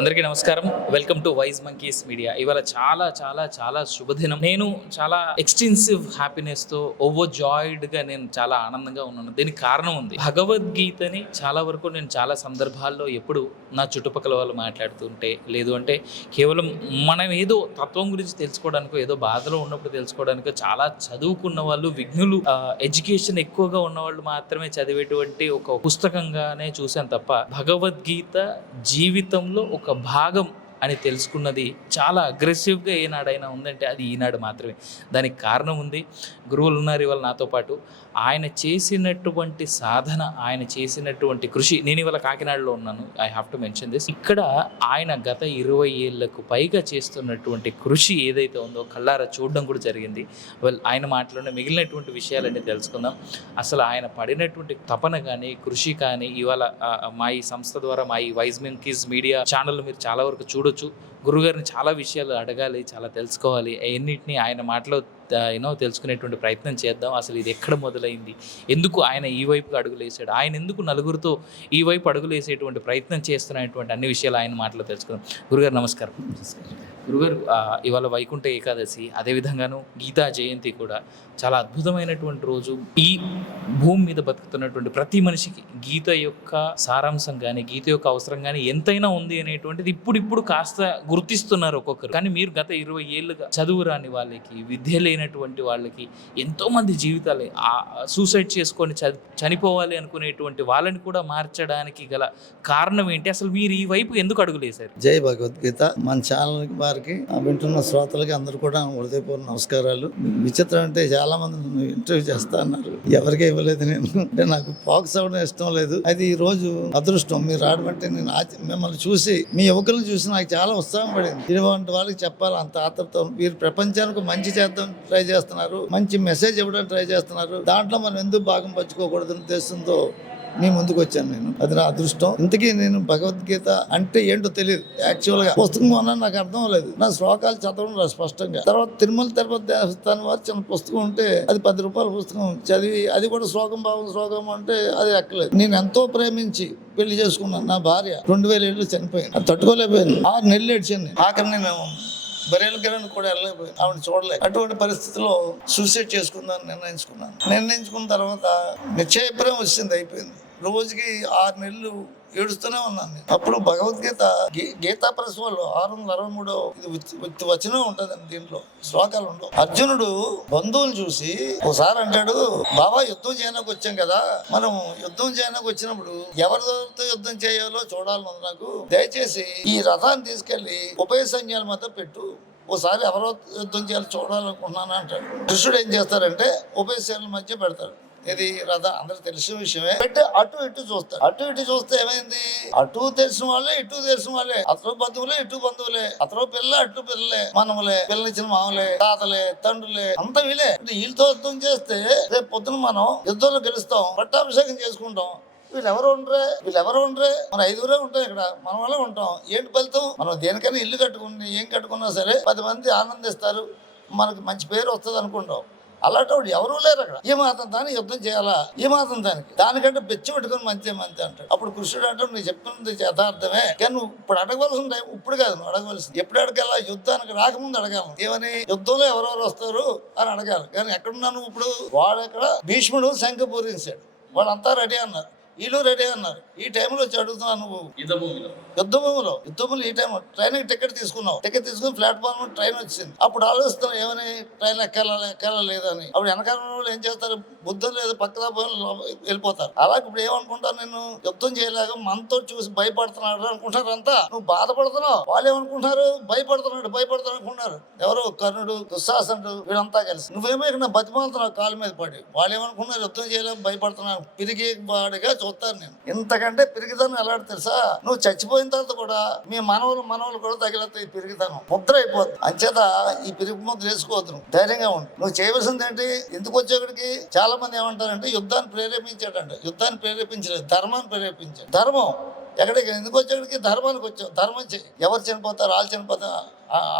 అందరికీ నమస్కారం. Welcome to wise Monkeys media. ఇవాళ చాలా చాలా చాలా శుభదినం. నేను చాలా ఎక్స్టెన్సివ్ హ్యాపీనెస్ తో ఓవర్జాయిడ్ గా నేను చాలా ఆనందంగా ఉన్నాను. దీనికి కారణం ఉంది. భగవద్గీతని చాలా వరకు నేను చాలా సందర్భాల్లో ఎప్పుడు నా చుట్టుపక్కల వాళ్ళు మాట్లాడుతుంటే, లేదు అంటే కేవలం మనం ఏదో తత్వం గురించి తెలుసుకోవడానికో, ఏదో బాధలో ఉన్నప్పుడు తెలుసుకోవడానికో చాలా చదువుకున్న వాళ్ళు, విఘ్నులు, ఎడ్యుకేషన్ ఎక్కువగా ఉన్నవాళ్ళు మాత్రమే చదివేటువంటి ఒక పుస్తకంగానే చూశాను తప్ప భగవద్గీత జీవితంలో ఒక భాగం అని తెలుసుకున్నది చాలా అగ్రెసివ్గా ఏనాడైనా ఉందంటే అది ఈనాడు మాత్రమే. దానికి కారణం ఉంది. గురువులు ఉన్నారు ఇవాళ నాతో పాటు. ఆయన చేసినటువంటి సాధన, ఆయన చేసినటువంటి కృషి. నేను ఇవాళ కాకినాడలో ఉన్నాను. I have to mention this. ఇక్కడ ఆయన గత 20 ఏళ్లకు పైగా చేస్తున్నటువంటి కృషి ఏదైతే ఉందో కళ్ళారా చూడడం కూడా జరిగింది. ఆయన మాటలోనే మిగిలినటువంటి విషయాలన్నీ తెలుసుకుందాం. అసలు ఆయన పడినటువంటి తపన కానీ, కృషి కానీ ఇవాళ మా ఈ సంస్థ ద్వారా, మా ఈ వైజ్ మంకీస్ మీడియా ఛానల్ మీరు చాలా వరకు చూడొచ్చు. గురుగారిని చాలా విషయాలు అడగాలి, చాలా తెలుసుకోవాలి. అన్నింటినీ ఆయన మాటలో తెలుసుకునేటువంటి ప్రయత్నం చేద్దాం. అసలు ఇది ఎక్కడ మొదలైంది, ఎందుకు ఆయన ఈ వైపుకి అడుగులు వేసాడు, ఆయన ఎందుకు నలుగురితో ఈ వైపు అడుగులు వేసేటువంటి ప్రయత్నం చేస్తున్నటువంటి అన్ని విషయాలు ఆయన మాటలో తెలుసుకుందాం. గురుగారు నమస్కారం. గురుగారు, ఇవాళ వైకుంఠ ఏకాదశి, అదేవిధంగాను గీతా జయంతి కూడా చాలా అద్భుతమైనటువంటి రోజు. ఈ భూమి మీద బతుకుతున్నటువంటి ప్రతి మనిషికి గీత యొక్క సారాంశం కానీ, గీత యొక్క అవసరం కానీ ఎంతైనా ఉంది అనేటువంటిది ఇప్పుడు కాస్త గుర్తిస్తున్నారు ఒక్కొక్కరు. కానీ మీరు గత 20 ఏళ్ళుగా చదువు రాని వాళ్ళకి, విద్య లేనటువంటి వాళ్ళకి, ఎంతోమంది జీవితాలు సూసైడ్ చేసుకొని చనిపోవాలి అనుకునేటువంటి వాళ్ళని కూడా మార్చడానికి గల కారణం ఏంటి? అసలు మీరు ఈ వైపు ఎందుకు అడుగులేశారు? జై భగవద్గీత. మన ఛానల్ వారికి, వింటున్న శ్రోతలకి అందరూ కూడా హృదయపూర్వక నమస్కారాలు. విచిత్రం అంటే చాలా మంది ఇంటర్వ్యూ చేస్తా అన్నారు, ఎవరికే ఇవ్వలేదు. నేను అంటే నాకు ఫోకస్ అవ్వడం ఇష్టం లేదు. అది ఈ రోజు అదృష్టం. మీరు రావడంటే నేను మిమ్మల్ని చూసి, మీ యువకులను చూసి నాకు చాలా ఉత్సాహం పడింది. ఇటువంటి వాళ్ళకి చెప్పాలి అంత ఆతృత. మీరు ప్రపంచానికి మంచి చేద్దాం ట్రై చేస్తున్నారు, మంచి మెసేజ్ ఇవ్వడానికి ట్రై చేస్తున్నారు. దాంట్లో మనం ఎందుకు భాగం పంచుకోకూడదని ఉద్దేశంతో మీ ముందుకు వచ్చాను. నేను అది నా అదృష్టం. ఇంతకీ నేను భగవద్గీత అంటే ఏంటో తెలియదు. యాక్చువల్గా పుస్తకం అన్నా నాకు అర్థం లేదు. నా శ్లోకాలు చదవడం రాదు స్పష్టంగా. తర్వాత తిరుమల తిరుపతి దేవస్థానం వారు చిన్న పుస్తకం ఉంటే అది 10 రూపాయల పుస్తకం చదివి, అది కూడా శ్లోకం అంటే అది ఎక్కలేదు. నేను ఎంతో ప్రేమించి పెళ్లి చేసుకున్నాను. నా భార్య 2007 చనిపోయింది. అది తట్టుకోలేకపోయాను. 6 నెలలు ఏడ్చాను. ఆఖరిని మేము బరేలగిరిని కూడా వెళ్ళలేకపోయింది. ఆవిడ చూడలేదు. అటువంటి పరిస్థితిలో సూసైడ్ చేసుకుందాన్ని నిర్ణయించుకున్న తర్వాత నిశ్చయప్రేమ వచ్చింది, అయిపోయింది. రోజుకి 6 నెలలు ఏడుస్తూనే ఉన్నాను. అప్పుడు భగవద్గీత గీతా ప్రెస్ వాళ్ళు 663 వచనం ఉంటుందండి. దీంట్లో శ్లోకాలు ఉండవు. అర్జునుడు బంధువులు చూసి ఒకసారి అంటాడు, బాబా యుద్ధం చేయడానికి వచ్చాం కదా, మనం యుద్ధం చేయడానికి వచ్చినప్పుడు ఎవరితో యుద్ధం చేయాలో చూడాలి నాకు. దయచేసి ఈ రథాన్ని తీసుకెళ్లి ఉభయ సైన్యాల మధ్య పెట్టు, ఓసారి ఎవరో యుద్ధం చేయాలి చూడాలనుకుంటున్నాను అంటాడు. కృష్ణుడు ఏం చేస్తారంటే ఉభయ సైన్యాల మధ్య పెడతాడు. ఇది రథ అందరికి తెలిసిన విషయమే. పెట్టి అటు ఇటు చూస్తాడు. అటు ఇటు చూస్తే ఏమైంది, అటు తెలిసిన వాళ్ళే ఇటు తెలిసిన వాళ్ళే, అతను బంధువులే ఇటు బంధువులే, అతను పిల్ల అటు పిల్లలే, మనములే, పిల్లనిచ్చిన మామలే, తాతలే, తండ్రులే, అంత వీలే. వీళ్ళతో యుద్ధం చేస్తే రేపు పొద్దున మనం యుద్ధంలో గెలుస్తాం, పట్టాభిషేకం చేసుకుంటాం. వీళ్ళెవరు ఉండరే, మన 5గురే ఉంటాం ఇక్కడ, మన వల్ల ఉంటాం. ఏంటి ఫలితం? మనం దేనికైనా ఇల్లు కట్టుకుని ఏం కట్టుకున్నా సరే 10 మంది ఆనందిస్తారు, మనకు మంచి పేరు వస్తుంది అనుకుంటాం. అలాంటి వాడు ఎవరూ లేరు అక్కడ. ఈ మాత్రం దాన్ని యుద్ధం చేయాలా, ఈ మాత్రం దానికంటే బెచ్చి పెట్టుకుని మంచి అంటాడు. అప్పుడు కృష్ణుడు అంటే నువ్వు చెప్పినది యథార్థమే, కానీ నువ్వు ఇప్పుడు అడగవలసిన టైం ఇప్పుడు కాదు. నువ్వు అడగవలసింది ఎప్పుడు అడగాల, యుద్ధానికి రాకముందు అడగాలి. ఏమని, యుద్ధంలో ఎవరెవరు వస్తారు అని అడగాలి. కానీ ఎక్కడున్నాను ఇప్పుడు? వాడు ఎక్కడ భీష్ముడు శంఖ పూరించాడు, వాళ్ళంతా రెడీ అన్నారు, వీళ్ళు రెడీ అన్నారు. ఈ టైంలో వచ్చి అడుగుతున్నావు నువ్వు యుద్ధభూమిలో ఈ టైం ట్రైన్కి టికెట్ తీసుకున్నావు. టికెట్ తీసుకుని ప్లాట్ఫామ్ ట్రైన్ వచ్చింది. అప్పుడు ఆలోచిస్తున్నావు ఏమని, ట్రైన్ ఎక్కాలా లేదని. అప్పుడు వెనకాల వాళ్ళు ఏం చేస్తారు, బుద్ధం లేదు, పక్కన వెళ్ళిపోతారు. అలాగే ఇప్పుడు ఏమనుకుంటారు, నేను యుద్ధం చేయలేక మనతో చూసి భయపడుతున్నాడు అనుకుంటారు. అంతా నువ్వు బాధపడుతున్నావు, వాళ్ళు ఏమనుకుంటారు, భయపడుతున్నాడు అనుకుంటారు. ఎవరో కర్ణుడు, దుశ్శాసనుడు, వీళ్ళంతా కలిసి. నువ్వేమో ఇక్కడ బతిమాలుతున్నావు కాలు మీద పడి. వాళ్ళు ఏమనుకున్నారు, యుద్ధం చేయలేక భయపడుతున్నావు, పిరిగి వాడిగా చూస్తాను నేను. ఇంతకంటే పిరిగితనం ఎలా తెలుసా, నువ్వు చచ్చిపోయిన తర్వాత కూడా మీ మనవలు కూడా తగిలితే పిరిగితనం ముద్ర అయిపోతుంది. అంచేత ఈ పిరిగి ముద్ర వేసుకోవద్దు, ధైర్యంగా ఉండి. నువ్వు చేయవలసింది ఏంటి, ఎందుకు వచ్చేక్కడికి చాలా మంది ఏమంటారంటే యుద్ధాన్ని ప్రేరేపించాడంటే. యుద్ధాన్ని ప్రేరేపించలేదు, ధర్మాన్ని ప్రేరేపించాడు. ధర్మం ఎక్కడికి ఎందుకు వచ్చేక్కడికి, ధర్మానికి వచ్చావు. ధర్మం చేయి. ఎవరు చనిపోతారు, వాళ్ళు చనిపోతారు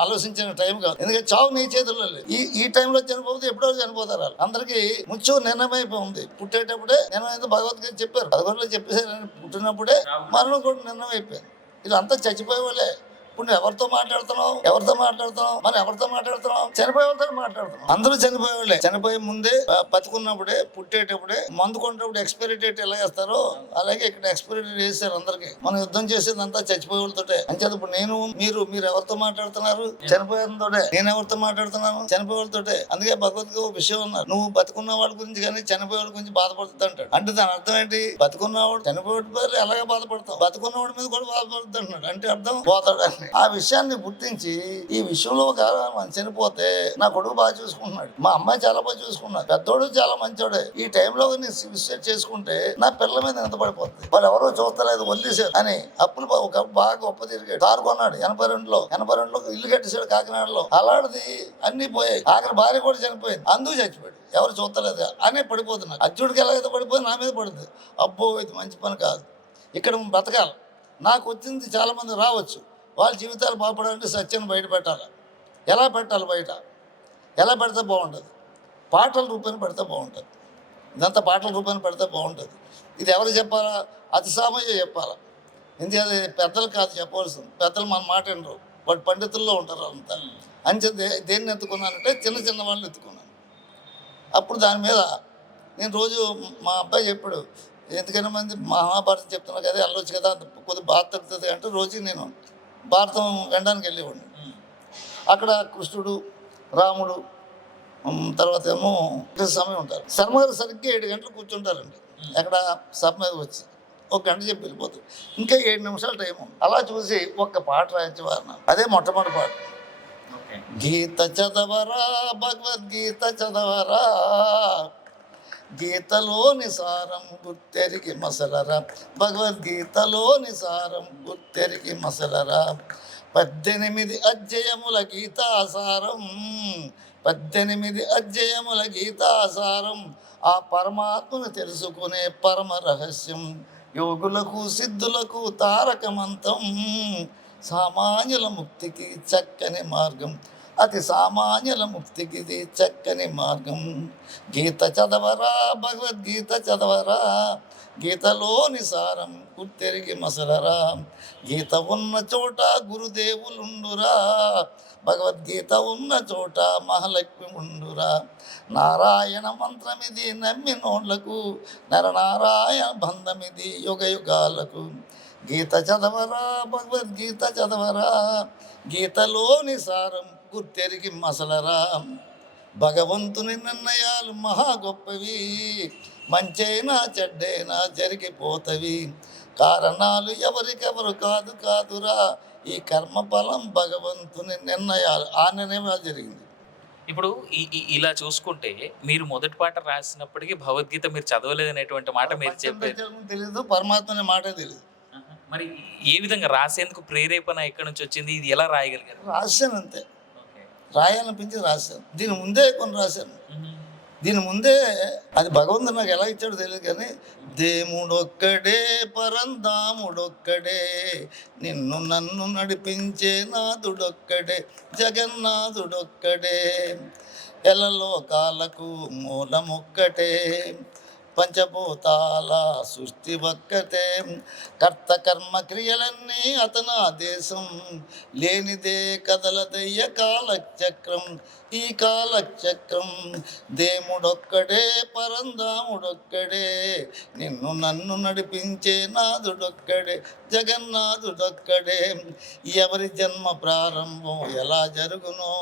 ఆలోచించిన టైం కాదు. ఎందుకంటే చావు నీ చేతుల్లో లేదు. ఈ టైంలో చనిపోతే ఎప్పుడో చనిపోతారు వాళ్ళు. అందరికీ ముచ్చు నిర్ణయం అయిపోయింది. పుట్టేటప్పుడే నిర్ణయం భగవద్గీత చెప్పారు. 11లో చెప్పేసారు, పుట్టినప్పుడే మరణం కూడా నిర్ణయం అయిపోయింది. వీళ్ళంతా చచ్చిపోయే వాళ్ళే. ఇప్పుడు నువ్వు ఎవరితో మాట్లాడుతున్నావు మనం ఎవరితో మాట్లాడుతున్నాం? చనిపోయే వాళ్ళతో మాట్లాడుతున్నాం. అందరూ చనిపోయేవాళ్ళే. చనిపోయే ముందే బతుకున్నప్పుడే, పుట్టేటప్పుడే, మందు కొన్నప్పుడు ఎక్స్పైరీ డేట్ ఎలా వేస్తారో అలాగే ఇక్కడ ఎక్స్పైరీ డేట్ వేస్తారు అందరికి. మనం యుద్ధం చేసేదంతా చచ్చిపోయే వాళ్ళతోటే. అంచేది ఇప్పుడు మీరు ఎవరితో మాట్లాడుతున్నారు? చనిపోయేతోటే. నేను ఎవరితో మాట్లాడుతున్నాను? చనిపోయే వాళ్ళతోటే. అందుకే భగవద్గీత ఒక విషయం ఉన్నారు, నువ్వు బతుకున్న వాళ్ళ గురించి కానీ చనిపోయే వాళ్ళ గురించి బాధపడుతుంది అంటాడు. అంటే దాని అర్థం ఏంటి? బతుకున్నవాడు చనిపోయేవాడు ఎలాగే బాధపడతావు, బతుకున్నవాడి మీద కూడా బాధపడుతుంది అంటున్నాడు. అంటే అర్థం పోతాడు. ఆ విషయాన్ని గుర్తించి ఈ విషయంలో ఒక మనం చనిపోతే నా కొడుకు బాగా చూసుకుంటున్నాడు, మా అమ్మాయి చాలా బాగా చూసుకున్నాడు, పెద్దోడు చాలా మంచోడే, ఈ టైంలో నేను సూసైడ్ చేసుకుంటే నా పిల్లల మీద ఎంత పడిపోతుంది, వాళ్ళు ఎవరో చూస్తలేదు వదిలేశారు అని అప్పులు ఒక బాగా గొప్ప తిరిగాడు. కారు కొన్నాడు 82లో ఇల్లు కట్టేశాడు కాకినాడలో. అలాంటిది అన్ని పోయాయి. ఆఖరి భార్య కూడా చనిపోయింది, అందుకు చచ్చిపోయాడు. ఎవరు చూస్తలేదు అనే పడిపోతున్నారు. అర్జునుడికి ఎలాగైతే పడిపోయి నా మీద పడుతుంది. అబ్బో ఇది మంచి పని కాదు, ఇక్కడ బ్రతకాలి. నాకు వచ్చింది చాలా మంది రావచ్చు, వాళ్ళ జీవితాలు బాగుపడాలంటే సత్యాన్ని బయట పెట్టాలి. ఎలా పెట్టాలి? బయట ఎలా పెడితే బాగుంటుంది? పాటల రూపాన్ని పెడితే బాగుంటుంది. ఇదంతా పాటల రూపాన్ని పెడితే బాగుంటుంది. ఇది ఎవరు చెప్పాలా? అతి సామాన్య చెప్పాలా. ఎందుకంటే పెద్దలు కాదు చెప్పవలసింది. పెద్దలు మన మాట వినరు, వాడు పండితుల్లో ఉంటారు అంతా. అంచే దేన్ని ఎత్తుకున్నానంటే చిన్న వాళ్ళని ఎత్తుకున్నాను. అప్పుడు దాని మీద నేను రోజు మా అబ్బాయి చెప్పాడు, ఎందుకైనా మంది మహాభారతం చెప్తున్నారు కదా వెళ్ళొచ్చు కదా, కొద్దిగా బాధ తగ్గుతుంది అంటే రోజు నేను భారతం వినడానికి వెళ్ళేవాడిని. అక్కడ కృష్ణుడు, రాముడు, తర్వాత ఏమో సమయం ఉంటారు. శర్మ గారు సరిగ్గా 7 గంటలు కూర్చుంటారండి అక్కడ సభ మీద వచ్చి, 1 గంట చెప్పి వెళ్ళిపోతారు. ఇంకా 7 నిమిషాలు టైం ఉంది. అలా చూసి ఒక్క పాట రాయించేవారు. అదే మొట్టమొదటి పాట. గీత చదవరా భగవద్గీత చదవరా, గీతలోని సారం గుర్తెరిగి మసలరా, భగవద్గీతలోని సారం గుర్తెరిగి మసలరా, 18 అధ్యాయముల గీతాసారం, 18 అధ్యాయముల గీతాసారం, ఆ పరమాత్మను తెలుసుకునే పరమ రహస్యం, యోగులకు సిద్ధులకు తారకమంతం, సామాన్యుల ముక్తికి చక్కని మార్గం, అతి సామాన్యుల ముక్తికి ఇది చక్కని మార్గం. గీత చదవరా భగవద్గీత చదవరా, గీతలోని సారం గుర్తెరిగి మసలరా, గీత ఉన్న చోట గురుదేవులుండురా, భగవద్గీత ఉన్న చోట మహాలక్ష్మి ఉండురా, నారాయణ మంత్రమిది నమ్మినోళ్లకు, నరనారాయణ బంధమిది యుగ యుగాలకు, గీత చదవరా భగవద్గీత చదవరా, గీతలోని సారం గుర్తెరిగి మసలరా, భగవంతుని నిర్ణయాలు మహా గొప్పవి, మంచైనా చెడ్డైనా జరిగిపోతవి, కారణాలు ఎవరికెవరు కాదురా, ఈ కర్మఫలం భగవంతుని నిర్ణయాలు. ఆ నిర్ణయం జరిగింది. ఇప్పుడు ఇలా చూసుకుంటే మీరు మొదటి పాట రాసినప్పటికీ భగవద్గీత మీరు చదవలేదనేటువంటి మాట మీరు చెప్పారు. తెలీదు, పరమాత్మ అనే మాట తెలియదు. మరి ఏ విధంగా రాసేందుకు ప్రేరేపణ ఎక్కడి నుంచి వచ్చింది? ఇది ఎలా రాయగలిగారు? రాశాను అంతే, రాయాలనిపించి రాశాను. దీని ముందే కొన్ని రాశాను. దీని ముందే అది భగవంతుడు నాకు ఎలా ఇచ్చాడో తెలియదు కానీ, దేవుడొక్కడే పరంధాముడొక్కడే, నిన్ను నన్ను నడిపించే నాథుడొక్కడే, జగన్నాథుడొక్కడే, ఎలలోకాలకు మూలమొక్కటే, పంచభూతాల సృష్టి ఒక్కటే, కర్త కర్మ క్రియలన్నీ అతను ఆదేశం, లేనిదే కదలదయ్య కాలచక్రం, ఈ కాలచక్రం, దేవుడొక్కడే పరంధాముడొక్కడే, నిన్ను నన్ను నడిపించే నాథుడొక్కడే, జగన్నాథుడొక్కడే, ఎవరి జన్మ ప్రారంభం ఎలా జరుగునో,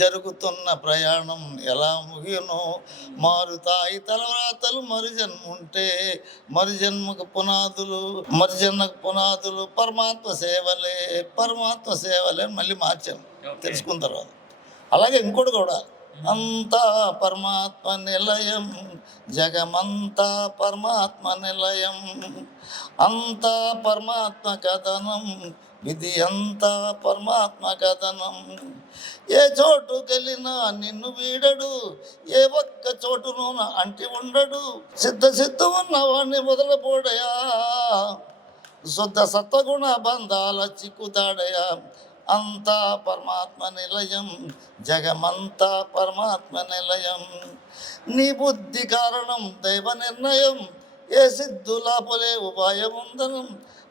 జరుగుతున్న ప్రయాణం ఎలా ముగియునో, మారుతాయి తలరాతలు మరుజన్మ ఉంటే, మరుజన్మకు పునాదులు పరమాత్మ సేవలే మళ్ళీ మార్చాను తెలుసుకున్న తర్వాత. అలాగే ఇంకోటి కూడా, అంతా పరమాత్మ నిలయం, జగమంతా పరమాత్మ నిలయం, అంతా పరమాత్మ కథనం, విధి అంతా పరమాత్మ కథనం, ఏ చోటుకెళ్ళినా నిన్ను వీడడు, ఏ ఒక్క చోటును అంటి ఉండడు, సిద్ధ ఉన్నవాణ్ణి మొదలుపోడయా, శుద్ధ సత్వగుణ బంధాల చిక్కుతాడయా, అంతా పరమాత్మ నిలయం, జగమంతా పరమాత్మ నిలయం, నీ బుద్ధి కారణం దైవ నిర్ణయం, ఏ సిద్ధులాపలే ఉపాయముందనం,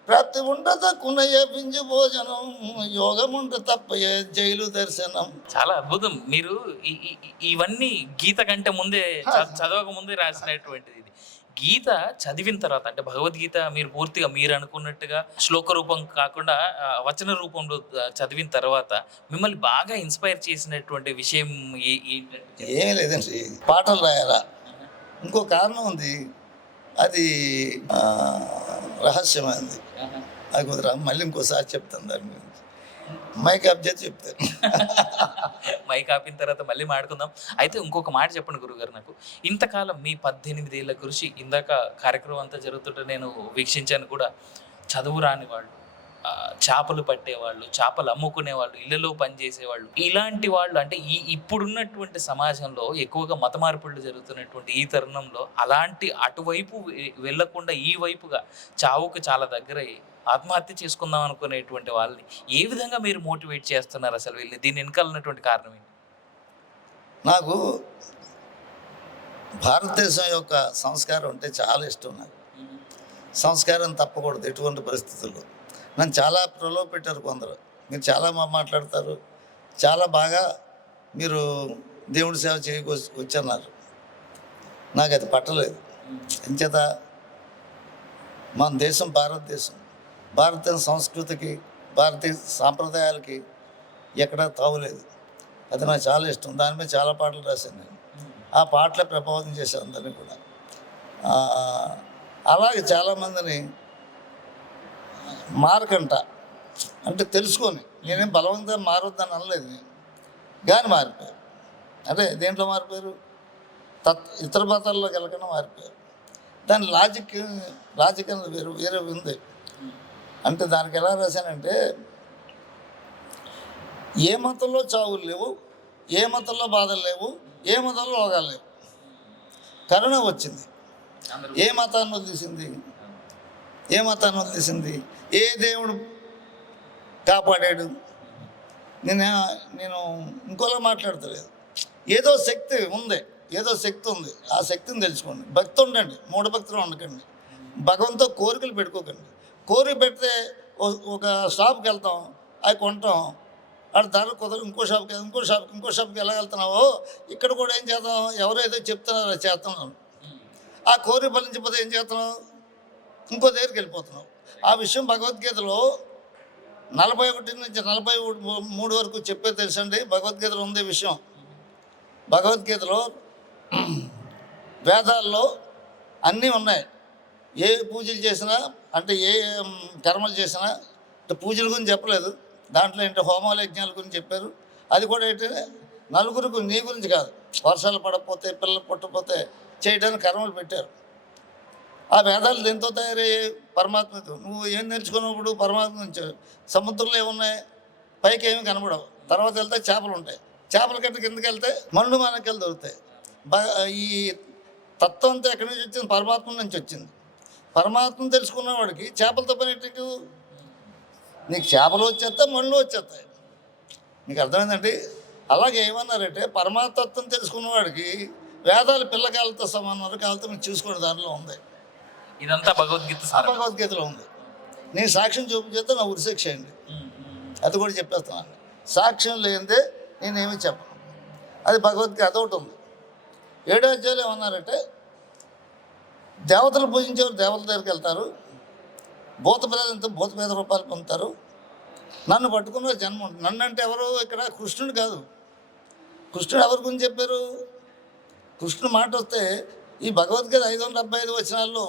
ప్రతి ఉండద కునయ్య పింజు భోజనం యోగముంట తప్పయే జైలు దర్శనం. చాలా అద్భుతం. మీరు ఇవన్నీ గీత కంటే ముందే చదవక ముందే రాసినటువంటిది. ఇది గీత చదివిన తర్వాత అంటే భగవద్గీత మీరు పూర్తిగా మీరు అనుకున్నట్టుగా శ్లోక రూపం కాకుండా వచన రూపంలో చదివిన తర్వాత మిమ్మల్ని బాగా ఇన్స్పైర్ చేసినటువంటి విషయం ఏంటంటే? ఏమీ లేదండి, పాటలు రాయాలా. ఇంకో కారణం ఉంది, అది రహస్యమైంది. అది కుదరా, మళ్ళీ ఇంకోసారి చెప్తాను దాని గురించి. మైక్ ఆఫ్ చేసి చెప్తాను. మైక్ ఆపిన తర్వాత మళ్ళీ మాట్లాడుకుందాం. అయితే ఇంకొక మాట చెప్పండి గురుగారు, నాకు ఇంతకాలం మీ 18 ఏళ్ళ కృషి, ఇందాక కార్యక్రమం అంతా జరుగుతుంటే నేను వీక్షించాను కూడా, చదువు రాని వాళ్ళు, చేపలు పట్టేవాళ్ళు, చేపలు అమ్ముకునేవాళ్ళు, ఇళ్లలో పనిచేసేవాళ్ళు, ఇలాంటి వాళ్ళు అంటే ఇప్పుడున్నటువంటి సమాజంలో ఎక్కువగా మత మార్పులు జరుగుతున్నటువంటి ఈ తరుణంలో అలాంటి అటువైపు వెళ్ళకుండా ఈ వైపుగా చావుకు చాలా దగ్గరయ్యి ఆత్మహత్య చేసుకుందాం అనుకునేటువంటి వాళ్ళని ఏ విధంగా మీరు మోటివేట్ చేస్తున్నారు? అసలు వీళ్ళని దీని వెనకాల ఉన్నటువంటి కారణం ఏంటి? నాకు భారతదేశం యొక్క సంస్కారం అంటే చాలా ఇష్టం. నాకు సంస్కారం తప్పకూడదు ఎటువంటి పరిస్థితుల్లో. నన్ను చాలా ప్రలోభ పెట్టారు కొందరు. మీరు చాలా మాట్లాడతారు, చాలా బాగా మీరు దేవుడి సేవ వచ్చన్నారు. నాకు అది పట్టలేదు. ఎంచేత మన దేశం భారతీయ సంస్కృతికి, భారతీయ సాంప్రదాయాలకి ఎక్కడా తావులేదు. అది నాకు చాలా ఇష్టం. దాని మీద చాలా పాటలు రాశాను నేను. ఆ పాటలే ప్రభావితం చేశాను అందరినీ కూడా. అలాగే చాలామందిని మారకంట అంటే తెలుసుకొని, నేనేం బలవంతంగా మారొద్దని అనలేదు నేను, కానీ మారిపోయారు. అంటే దేంట్లో మారిపోయారు? ఇతర మతాల్లోకి వెళ్ళకుండా మారిపోయారు. దాని లాజిక్ అనేది వేరే ఉంది. అంటే దానికి ఎలా రాశానంటే, ఏ మతంలో చావులు లేవు, ఏ మతంలో బాధలు లేవు, ఏ మతంలో రోగాలు లేవు. కరుణ వచ్చింది. ఏ మతాన్ని వదిలేసింది? ఏ దేవుడు కాపాడాడు? నేను ఇంకోలా మాట్లాడతలేదు. ఏదో శక్తి ఉంది. ఆ శక్తిని తెలుసుకోండి. భక్తి ఉండండి, మూఢభక్తిలో ఉండకండి. భగవంతుతో కోరికలు పెట్టుకోకండి. కోరిక పెడితే ఒక షాప్కి వెళ్తాం, అవి కొంటాం, అక్కడ ధర కుదరదు. ఇంకో షాప్కి ఎలా వెళ్తున్నావో ఇక్కడ కూడా ఏం చేద్దాం, ఎవరో ఏదో చెప్తున్నారో అది చేస్తున్నాం. ఆ కోరిక ఫలించకపోతే ఏం చేస్తున్నాం, ఇంకో దగ్గరికి వెళ్ళిపోతున్నాం. ఆ విషయం భగవద్గీతలో 41 నుంచి 43 వరకు చెప్పే తెలుసండి. భగవద్గీతలో ఉంది విషయం. భగవద్గీతలో వేదాల్లో అన్నీ ఉన్నాయి. ఏ పూజలు చేసినా, అంటే ఏ కర్మలు చేసినా, పూజల గురించి చెప్పలేదు. దాంట్లో ఏంటంటే హోమాల యజ్ఞాల గురించి చెప్పారు. అది కూడా ఏంటంటే నలుగురికి, నీ గురించి కాదు. వర్షాలు పడకపోతే, పిల్లలు పుట్టకపోతే చేయడానికి కర్మలు పెట్టారు. ఆ వేదాలు దేంతో తయారయ్యాయి? పరమాత్మతో. నువ్వు ఏం నేర్చుకున్నప్పుడు పరమాత్మ నుంచి. సముద్రంలో ఏమున్నాయి? పైకి ఏమి కనబడవు. తర్వాత వెళ్తే చేపలు ఉంటాయి. చేపల కట్ట కిందకి వెళ్తే మండు మానకెళ్ళి దొరుకుతాయి. ఈ తత్వం అంతా ఎక్కడి నుంచి వచ్చింది? పరమాత్మ నుంచి వచ్చింది. పరమాత్మను తెలుసుకున్నవాడికి చేపలతో పని ఏంటి? నీకు చేపలు వచ్చేస్తాయి, మళ్ళు వచ్చేస్తాయి. నీకు అర్థమైందండి? అలాగే ఏమన్నారంటే, పరమాత్మత్వం తెలుసుకున్నవాడికి వేదాలు పిల్లకాయలతో సమానం. కాలతో మీరు చూసుకోండి, దానిలో ఉంది. ఇదంతా భగవద్గీతలో ఉంది. నేను సాక్ష్యం చూపించేస్తే నా ఉరిశిక్ష అండి. అది కూడా చెప్పేస్తున్నాను. సాక్ష్యం లేనిదే నేనేమి చెప్పను. అది భగవద్గీత అదొకటి ఉంది. 7వ అధ్యాయంలో ఏమన్నారంటే, దేవతలు పూజించేవారు దేవతల దగ్గరికి వెళ్తారు, భూత పేద రూపాయలు పొందుతారు, నన్ను పట్టుకున్న జన్మ ఉంటుంది. నన్ను అంటే ఎవరు? ఇక్కడ కృష్ణుడు కాదు. కృష్ణుడు ఎవరి గురించి చెప్పారు? కృష్ణుడు మాట వస్తే ఈ భగవద్గీత 575 వచనాల్లో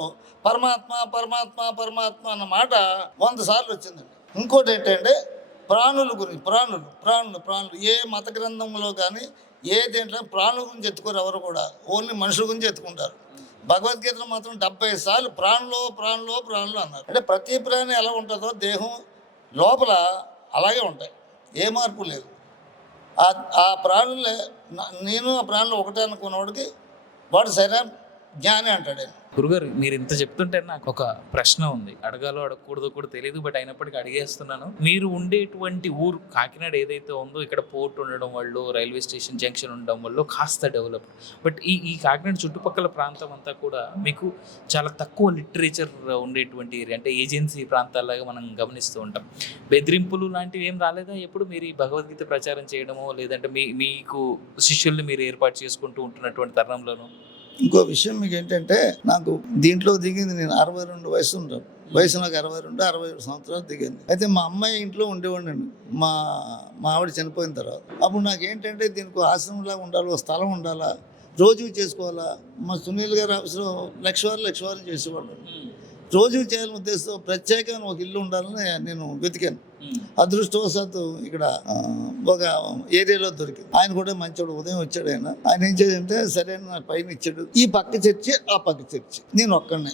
పరమాత్మ పరమాత్మ పరమాత్మ అన్న మాట 100 సార్లు వచ్చిందండి. ఇంకోటి ఏంటంటే ప్రాణుల గురించి, ప్రాణులు ఏ మత గ్రంథంలో కానీ ఏ దేంట్లో ప్రాణుల గురించి ఎత్తుకోరు ఎవరు కూడా. ఓన్లీ మనుషుల గురించి ఎత్తుకుంటారు. భగవద్గీతలో మాత్రం 70 సార్లు ప్రాణులు అన్నారు. అంటే ప్రతి ప్రాణి ఎలా ఉంటుందో దేహం లోపల అలాగే ఉంటాయి, ఏ మార్పు లేదు. ఆ ప్రాణులే నేను ఆ ప్రాణులు ఒకటే అనుకున్నవాడికి వాడు సరైన జ్ఞాని అంటాడు ఆయన. గురుగారు మీరు ఇంత చెప్తుంటే నాకు ఒక ప్రశ్న ఉంది, అడగాలో అడగకూడదో కూడా తెలియదు, బట్ అయినప్పటికీ అడిగేస్తున్నాను. మీరు ఉండేటువంటి ఊరు కాకినాడ ఏదైతే ఉందో, ఇక్కడ పోర్ట్ ఉండడం వల్ల, రైల్వే స్టేషన్ జంక్షన్ ఉండడం వల్ల కాస్త డెవలప్, బట్ ఈ కాకినాడ చుట్టుపక్కల ప్రాంతం అంతా కూడా మీకు చాలా తక్కువ లిటరేచర్ ఉండేటువంటి ఏరియా, అంటే ఏజెన్సీ ప్రాంతాలాగా మనం గమనిస్తూ ఉంటాం. బెదిరింపులు లాంటివి ఏం రాలేదా ఎప్పుడు మీరు ఈ భగవద్గీత ప్రచారం చేయడమో, లేదంటే మీకు శిష్యుల్ని మీరు ఏర్పాటు చేసుకుంటూ ఉంటున్నటువంటి తరుణంలోనూ? ఇంకో విషయం మీకు ఏంటంటే, నాకు దీంట్లో దిగింది నేను 62 వయసు ఉంటాను. వయసు నాకు 67 సంవత్సరాలు దిగింది. అయితే మా అమ్మాయి ఇంట్లో ఉండేవాడిని, మా ఆవిడ చనిపోయిన తర్వాత. అప్పుడు నాకేంటంటే దీనికి ఆశ్రమంలా ఉండాలి, ఒక స్థలం ఉండాలా, రోజు చేసుకోవాలా. మా సునీల్ గారి ఆఫీస్లో లక్షవారం చేసేవాళ్ళు. రోజు చేయాలని ఉద్దేశంతో ప్రత్యేకమైన ఒక ఇల్లు ఉండాలని నేను వెతికాను. అదృష్టవశాత్తు ఇక్కడ ఒక ఏరియాలో దొరికింది. ఆయన కూడా మంచోడు, ఉదయం వచ్చాడు. ఆయన ఏం చేయాలంటే సరే నాకు పైన ఇచ్చాడు. ఈ పక్క చర్చి, ఆ పక్క చర్చి, నేను ఒక్కడనే,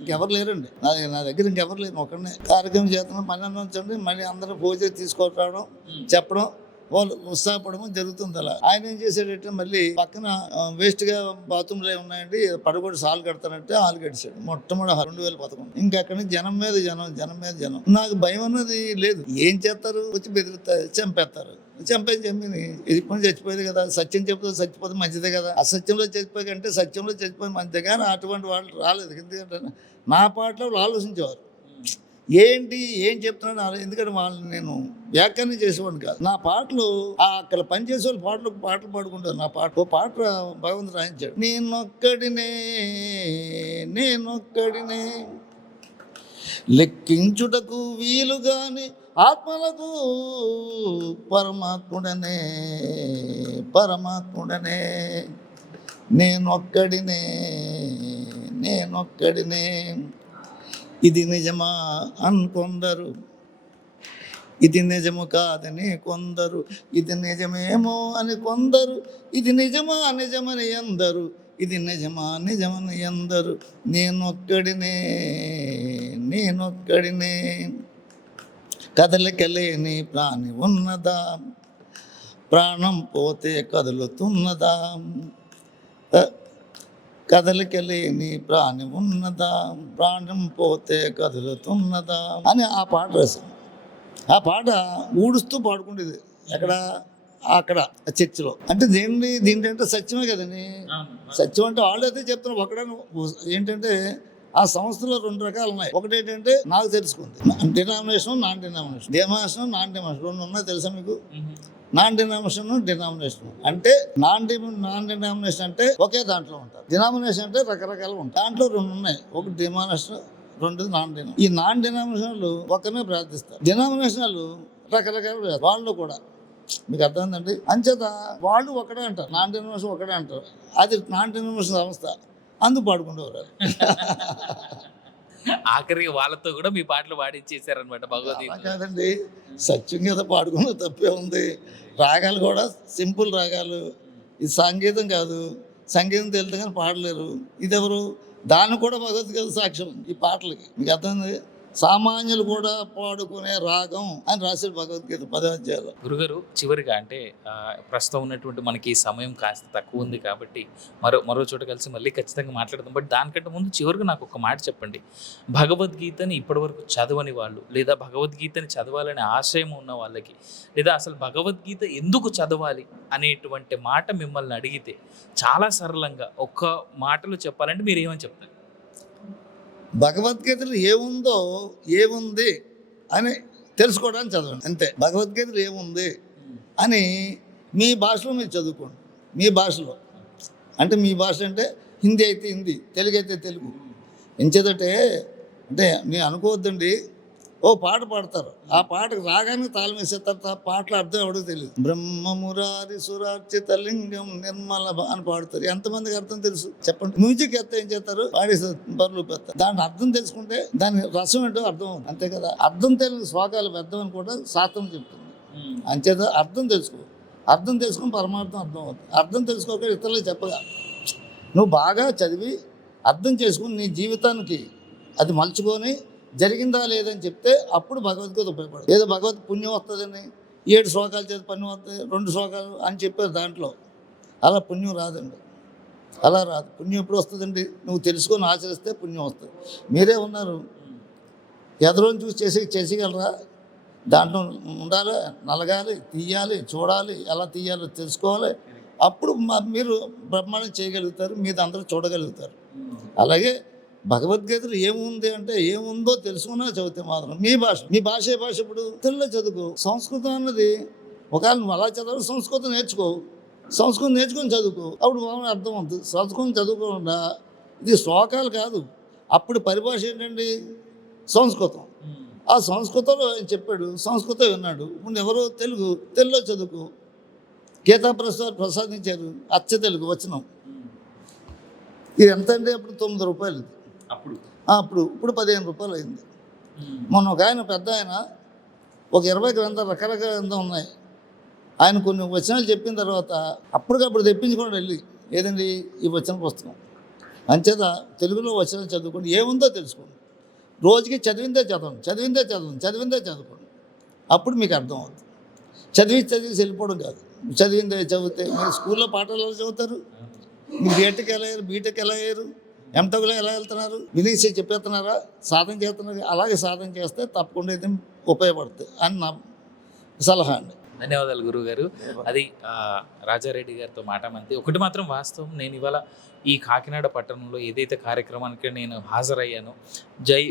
ఇంకెవరు లేరండి నా దగ్గర, ఇంకెవరు లేరు, ఒక్కడనే కార్యక్రమం చేస్తున్నాం. పని ఉంచండి, మళ్ళీ అందరూ భోజనం తీసుకొని రావడం, చెప్పడం, వాళ్ళు ఉత్సాహపడడం జరుగుతుంది. అలా ఆయన ఏం చేశాడంటే, మళ్ళీ పక్కన వేస్ట్ గా బాత్రూమ్లు ఉన్నాయండి, పడగొట్టి సాలు కడతానంటే ఆలు కట్టాడు. మొట్టమొదటి 2011. ఇంకా అక్కడ జనం మీద జనం. నాకు భయం అన్నది లేదు. ఏం చేస్తారు, వచ్చి బెదిరిస్తారు, చంపేస్తారు. చంపేది ఇప్పుడు చచ్చిపోయేది కదా. సత్యం చెప్తే చచ్చిపోతే మంచిదే కదా. అసత్యంలో చచ్చిపోయి కంటే సత్యంలో చచ్చిపోయి మంచిదే. కానీ అటువంటి వాళ్ళు రాలేదు. ఎందుకంటే నా పాటలో వాళ్ళు ఆలోచించేవారు, ఏం చెప్తున్నాడు. ఎందుకంటే వాళ్ళని నేను వ్యాఖ్యానం చేసేవాడిని కాదు. నా పాటలు అక్కడ పనిచేసే వాళ్ళు పాటలు పాడుకుంటారు. నా పాట భగవంతుడు రాయించాడు. నేనొక్కడినే లెక్కించుటకు వీలుగాని ఆత్మలకు పరమాత్ముడనే నేనొక్కడినే. ఇది నిజమా అనుకొందరు, ఇది నిజము కాదని కొందరు, ఇది నిజమేమో అని కొందరు, ఇది నిజమని అందరు, ఇది నిజమని అందరు. నేనొక్కడినే కదలికలేని ప్రాణి ఉన్నదా, ప్రాణం పోతే కదులుతున్నదా, కదలికలేని ప్రాణి ఉన్నదా, ప్రాణం పోతే కదులుతున్నదా అని ఆ పాట రాశాను. ఆ పాట ఊడుస్తూ పాడుకుండేది. అక్కడ చర్చిలో. అంటే దీంట్లో సత్యమే కదండి. సత్యం అంటే వాళ్ళు అయితే చెప్తున్నారు. ఏంటంటే ఆ సంస్థలో 2 రకాలు ఉన్నాయి. ఒకటి ఏంటంటే నాకు తెలుసుకుంది, denomination, non denomination. Non denomination 2 ఉన్నాయి, తెలుసా మీకు? నాన్ డినామినేషన్, డినామినేషన్ అంటే నాన్ డినామినేషన్ అంటే ఒకే దాంట్లో ఉంటారు. డినామినేషన్ అంటే రకరకాలు ఉంటాయి. దాంట్లో 2 ఉన్నాయి. ఒకటి డినామినేషన్, 2 నాన్ డినామినేషన్. ఈ నాన్ డినామినేషన్లు ఒకరినే ప్రార్థిస్తారు. డినామినేషన్లు రకరకాలు వాళ్ళు కూడా. మీకు అర్థమైందండి? అంచేత వాళ్ళు ఒకటే అంటారు, నాన్ డినామినేషన్ ఒకటే అంటారు. అది నాన్ డినామినేషన్ సంస్థ, అందుకు పాడుకుంటేవారు. ఆఖరికి వాళ్ళతో కూడా మీ పాటలు పాడించేశారనమాట భగవద్గీత. కాదండి, సత్యం కదా పాడుకున్న తప్పే ఉంది. రాగాలు కూడా సింపుల్ రాగాలు. ఇది సంగీతం కాదు. సంగీతం తెలితే కానీ పాడలేరు. ఇదెవరు? దాన్ని కూడా భగవద్గీత సాక్ష్యం ఈ పాటలకి. మీకు అర్థమైంది? సామాన్యులు కూడా పాడుకునే రాగం అని రాశాడు భగవద్గీత 10వ అధ్యాయంలో. గురుగారు, చివరిగా అంటే ప్రస్తుతం ఉన్నటువంటి మనకి సమయం కాస్త తక్కువ ఉంది కాబట్టి మరో చోట కలిసి మళ్ళీ ఖచ్చితంగా మాట్లాడదాం. బట్ దానికంటే ముందు చివరిగా నాకు ఒక మాట చెప్పండి. భగవద్గీతని ఇప్పటివరకు చదవని వాళ్ళు, లేదా భగవద్గీతని చదవాలనే ఆశయం ఉన్న వాళ్ళకి, లేదా అసలు భగవద్గీత ఎందుకు చదవాలి అనేటువంటి మాట మిమ్మల్ని అడిగితే చాలా సరళంగా ఒక్క మాటలో చెప్పాలంటే మీరు ఏమని చెప్తారు? భగవద్గీతలో ఏముంది అని తెలుసుకోవడానికి చదవండి, అంతే. భగవద్గీతలో ఏముంది అని మీ భాషలో మీరు చదువుకోండి. మీ భాషలో అంటే, మీ భాష అంటే హిందీ అయితే హిందీ, తెలుగు అయితే తెలుగు. ఎంచేదంటే అంటే నేను అనుకోవద్దండి, ఓ పాట పాడతారు, ఆ పాటకు రాగానే తాళం వేసేస్తారు, పాటలు అర్థం ఎవడో తెలియదు. బ్రహ్మమురారి సురార్చిత లింగం నిర్మల అని పాడతారు. ఎంతమందికి అర్థం తెలుసు చెప్పండి? మ్యూజిక్ ఎత్త ఏం చేస్తారు, పాడేస్తారు, బరులు పెడతారు. దాని అర్థం తెలుసుకుంటే దాని రసం ఏంటో అర్థం అవుతుంది, అంతే కదా. అర్థం తెలియని శ్లోకాలు వ్యర్థం అని కూడా శాస్త్రం చెప్తుంది. అంచేత అర్థం తెలుసుకుని పరమార్థం అర్థం అవుతుంది. అర్థం తెలుసుకోక ఇతరులకు చెప్పగా, నువ్వు బాగా చదివి అర్థం చేసుకుని నీ జీవితానికి అది మలుచుకొని జరిగిందా లేదని చెప్తే అప్పుడు భగవద్గీత ఉపయోగపడదు. ఏదో భగవద్ పుణ్యం వస్తుందని 7 శ్లోకాలు చేసి పుణ్యం వస్తుంది, 2 శ్లోకాలు అని చెప్పారు దాంట్లో. అలా పుణ్యం రాదండి. అలా రాదు. పుణ్యం ఎప్పుడు వస్తుందండి? నువ్వు తెలుసుకొని ఆచరిస్తే పుణ్యం వస్తుంది. మీరే ఉన్నారు, ఎదరోని చూసి చేసేయగలరా? దాంట్లో ఉండాలి, నలగాలి, తీయాలి, చూడాలి, ఎలా తీయాలో తెలుసుకోవాలి. అప్పుడు మీరు బ్రహ్మాండం చేయగలుగుతారు, మీద అందరూ చూడగలుగుతారు. అలాగే భగవద్గీతలో ఏముంది అంటే ఏముందో తెలుసుకున్నా చదివితే మాత్రం మీ భాష ఏ భాష? ఇప్పుడు తెలుగులో చదువుకో. సంస్కృతం అన్నది ఒకవేళ నువ్వు అలా చదవాలి, సంస్కృతం నేర్చుకో. సంస్కృతం నేర్చుకొని చదువుకో, అప్పుడు బాగా అర్థం అవుతుంది. సంస్కృతం చదువుకోకుండా ఇది శ్లోకాలు కాదు, అప్పుడు పరిభాష ఏంటండి? సంస్కృతం. ఆ సంస్కృతంలో ఆయన చెప్పాడు, సంస్కృతం విన్నాడు. ఇప్పుడు ఎవరు తెలుగులో చదువుకో. గీతా ప్రసాదించారు అచ్చ తెలుగు వచనం. ఇది ఎంత అండి? అప్పుడు 9 రూపాయలు. ఇది ఇప్పుడు 15 రూపాయలు అయింది. మొన్న ఒక ఆయన పెద్ద ఆయన ఒక 20 గ్రంథాలు రకరకాల గ్రంథం ఉన్నాయి. ఆయన కొన్ని వచనాలు చెప్పిన తర్వాత అప్పటికప్పుడు తెప్పించుకోండి వెళ్ళి, ఏదండి ఈ వచన పుస్తకం. అంచేత తెలుగులో వచనాలు చదువుకోండి, ఏముందో తెలుసుకోండి. రోజుకి చదివిందే చదువుకోండి. అప్పుడు మీకు అర్థం అవుతుంది. చదివి వెళ్ళిపోవడం కాదు. చదివిందే చదివితే మీరు స్కూల్లో పాఠాలు ఎలా చదువుతారు? మీరు బీటెక్ ఎలా అయ్యారు? ఎంటెక్లో ఎలా వెళ్తున్నారు? వినేసి చెప్పేస్తున్నారా? సాధన చేస్తున్నారు. అలాగే సాధన చేస్తే తప్పకుండా ఇది ఉపయోగపడుతుంది అని నా సలహా అండి. ధన్యవాదాలు గురువు గారు. అది రాజారెడ్డి గారితో మాటామంతి. ఒకటి మాత్రం వాస్తవం, నేను ఇవాళ ఈ కాకినాడ పట్టణంలో ఏదైతే కార్యక్రమానికి నేను హాజరయ్యానో, జై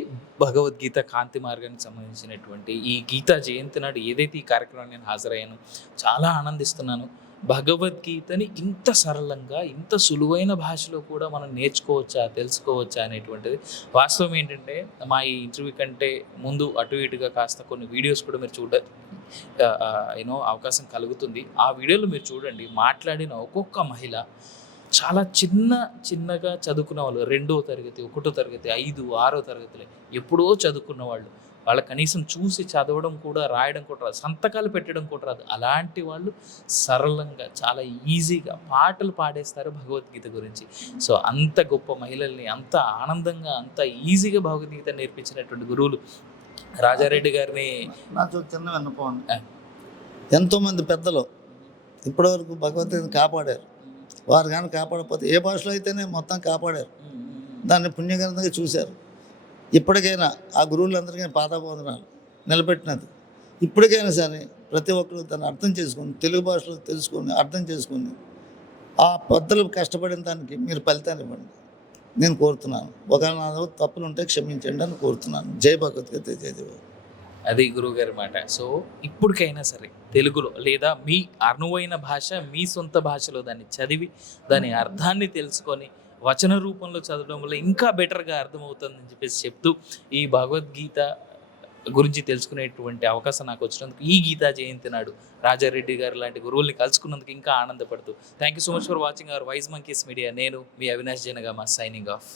భగవద్గీత కాంతి మార్గానికి సంబంధించినటువంటి ఈ గీతా జయంతి నాడు ఏదైతే ఈ కార్యక్రమానికి నేను హాజరయ్యానో చాలా ఆనందిస్తున్నాను. భగవద్గీతని ఇంత సరళంగా, ఇంత సులువైన భాషలో కూడా మనం నేర్చుకోవచ్చా, తెలుసుకోవచ్చా అనేటువంటిది వాస్తవం. ఏంటంటే మా ఈ ఇంటర్వ్యూ కంటే ముందు అటు ఇటుగా కాస్త కొన్ని వీడియోస్ కూడా మీరు అవకాశం కలుగుతుంది. ఆ వీడియోలో మీరు చూడండి, మాట్లాడిన ఒక్కొక్క మహిళ చాలా చిన్నగా చదువుకున్న వాళ్ళు, 2వ తరగతి, 1వ తరగతి, 5, 6వ తరగతిలో ఎప్పుడో చదువుకున్న వాళ్ళు, వాళ్ళ కనీసం చూసి చదవడం కూడా, రాయడం కూడా రాదు, సంతకాలు పెట్టడం కూడా రాదు. అలాంటి వాళ్ళు సరళంగా చాలా ఈజీగా పాటలు పాడేస్తారు భగవద్గీత గురించి. సో అంత గొప్ప మహిళల్ని అంత ఆనందంగా, అంత ఈజీగా భగవద్గీత నేర్పించినటువంటి గురువులు రాజారెడ్డి గారిని నాకు చిన్న విన్నపం. ఎంతోమంది పెద్దలు ఇప్పటివరకు భగవద్గీతను కాపాడారు. వారు కానీ కాపాడకపోతే ఏ భాషలో అయితేనే మొత్తం కాపాడారు, దాన్ని పుణ్యగ్రంథంగా చూశారు. ఇప్పటికైనా ఆ గురువులందరికీ పాదాబంధనాలు నిలబెట్టినది. ఇప్పటికైనా సరే ప్రతి ఒక్కరు దాన్ని అర్థం చేసుకొని, తెలుగు భాషలో తెలుసుకొని, అర్థం చేసుకొని, ఆ పెద్దలు కష్టపడిన దానికి మీరు ఫలితాన్ని ఇవ్వండి నేను కోరుతున్నాను. ఒకవేళ నా తప్పులు ఉంటే క్షమించండి అని కోరుతున్నాను. జై భగవద్గీత, జై దేవ. అది గురువుగారి మాట. సో ఇప్పటికైనా సరే తెలుగులో లేదా మీ అనువైన భాష, మీ సొంత భాషలో దాన్ని చదివి దాని అర్థాన్ని తెలుసుకొని వచన రూపంలో చదవడం వల్ల ఇంకా బెటర్గా అర్థమవుతుందని చెప్తూ ఈ భగవద్గీత గురించి తెలుసుకునేటువంటి అవకాశం నాకు వచ్చినందుకు, ఈ గీతా జయంతి నాడు రాజారెడ్డి గారు లాంటి గురువుల్ని కలుసుకున్నందుకు ఇంకా ఆనందపడుతూ, thank you so much for watching our Wise Monkeys Media. నేను మీ అవినాష్ జనగామ, సైనింగ్ ఆఫ్.